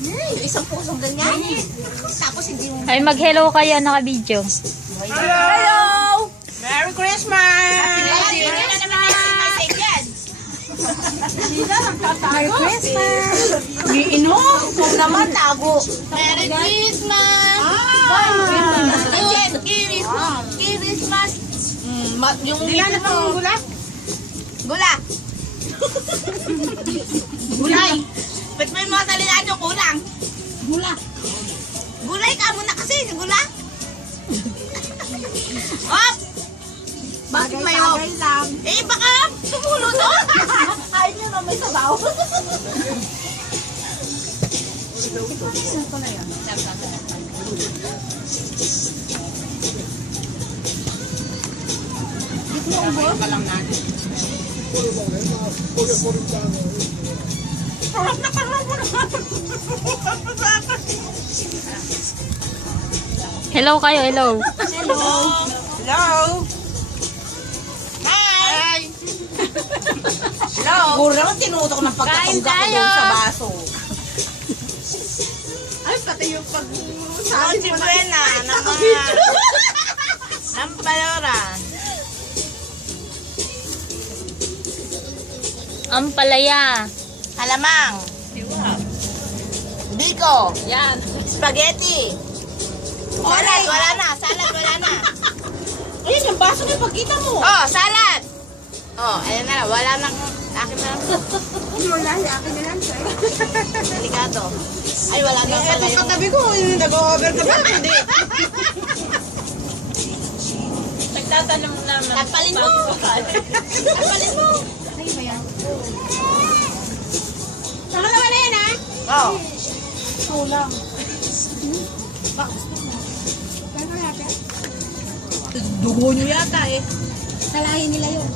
Yung isang pusong ganyan. Tapos hindi mo... Ay, mag-hello kayo, naka-video. Hello! Merry Christmas! Hindi na naman nag-message yan. Merry Christmas! Giinom! Kung naman, tago. Merry Christmas! Again, Christmas! Yung Dila na pang gula? Gula! Gulay! Ba't may mga talian yung kulang? Gula! Gulay ka muna kasi, gula! Hop! Bakit may hop? Eh, baka tumulo doon! Ayaw niyo na may sabaw. Hello kayo, hello. Hello! Hello! Hi! Hello! Siguro naman tinutok ng pagkatungga ko doon sa baso. Ay, pati yung Sabi si Buena, ng mga... ng Paloran. Ampalaya. Halamang. Biko. Yan. Spaghetti. Salad, wala na. Salad, wala na. Ayun, yung baso na pagkita mo. Oh, salad. Oh, ayan na. Wala nang... Akin na lang. Wala, akin na lang siya. Delikado. Ay, wala na pala Ito yung... katabi ko, yung nag-over ka ba? Hindi. Nagtatanong naman. Tagpalin mo. Tagpalin mo. Saka naman na yan, ha? Oh. Kulang. Dugo nyo yata eh. Salahin nila yun.